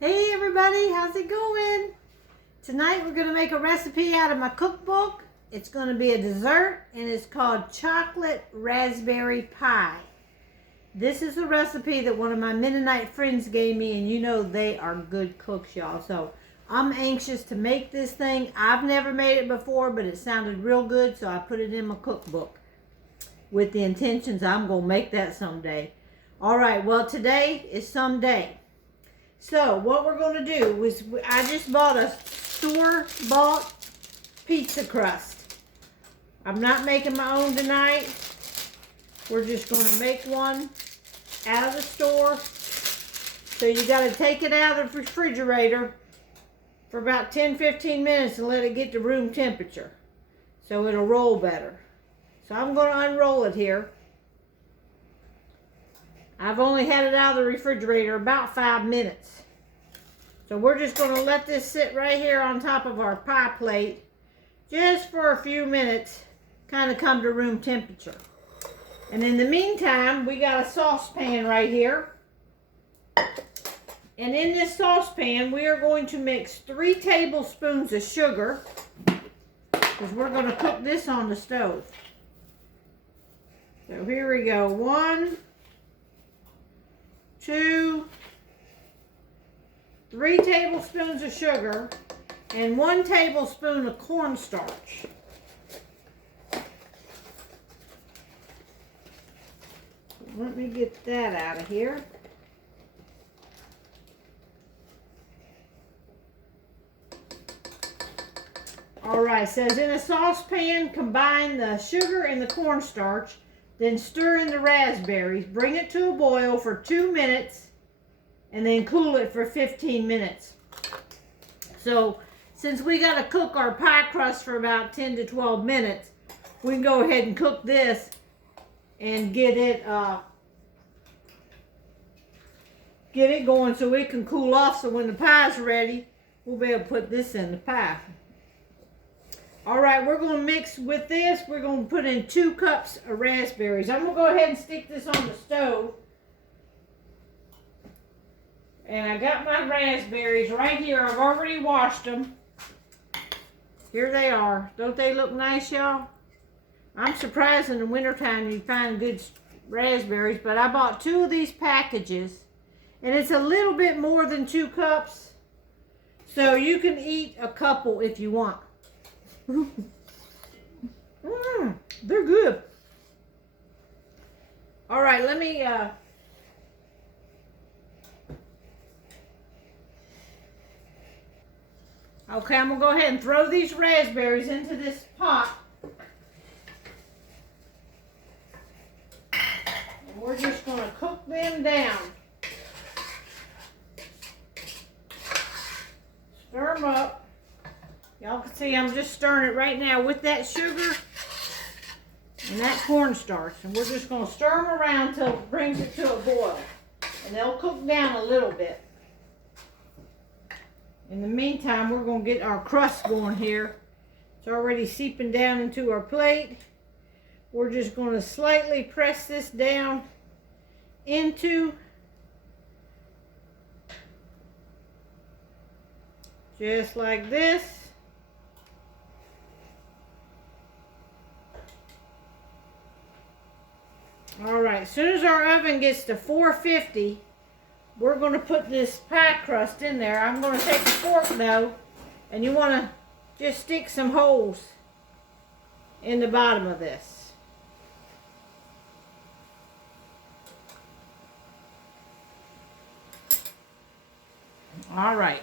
Hey everybody, how's it going? Tonight we're going to make a recipe out of my cookbook. It's going to be a dessert and it's called chocolate raspberry pie. This is a recipe that one of my Mennonite friends gave me, and you know they are good cooks, y'all. So I'm anxious to make this thing. I've never made it before, but it sounded real good, so I put it in my cookbook with the intentions I'm going to make that someday. All right, well, today is someday. So what we're going to do is, I just bought a store-bought pizza crust. I'm not making my own tonight. We're just going to make one out of the store. So you got to take it out of the refrigerator for about 10-15 minutes and let it get to room temperature so it'll roll better. So I'm going to unroll it here. I've only had it out of the refrigerator about 5 minutes. So we're just going to let this sit right here on top of our pie plate just for a few minutes, kind of come to room temperature. And in the meantime, we got a saucepan right here. And in this saucepan, we are going to mix 3 tablespoons of sugar, because we're going to cook this on the stove. So here we go. 1, 2, 3 tablespoons of sugar and 1 tablespoon of cornstarch. Let me get that out of here. Alright, says in a saucepan, combine the sugar and the cornstarch, then stir in the raspberries, bring it to a boil for 2 minutes, and then cool it for 15 minutes. So, since we got to cook our pie crust for about 10 to 12 minutes, we can go ahead and cook this and get it going so it can cool off, so when the pie's ready, we'll be able to put this in the pie. Alright, we're going to mix with this. We're going to put in 2 cups of raspberries. I'm going to go ahead and stick this on the stove. And I got my raspberries right here. I've already washed them. Here they are. Don't they look nice, y'all? I'm surprised in the wintertime you find good raspberries, but I bought 2 of these packages. And it's a little bit more than 2 cups. So you can eat a couple if you want. They're good. All right, let me okay, I'm gonna go ahead and throw these raspberries into this pot. And we're just gonna cook them down. Stir them up. Y'all can see I'm just stirring it right now with that sugar and that cornstarch. And we're just going to stir them around until it brings it to a boil. And they'll cook down a little bit. In the meantime, we're going to get our crust going here. It's already seeping down into our plate. We're just going to slightly press this down into just like this. Alright, as soon as our oven gets to 450, we're going to put this pie crust in there. I'm going to take a fork though, and you want to just stick some holes in the bottom of this. Alright.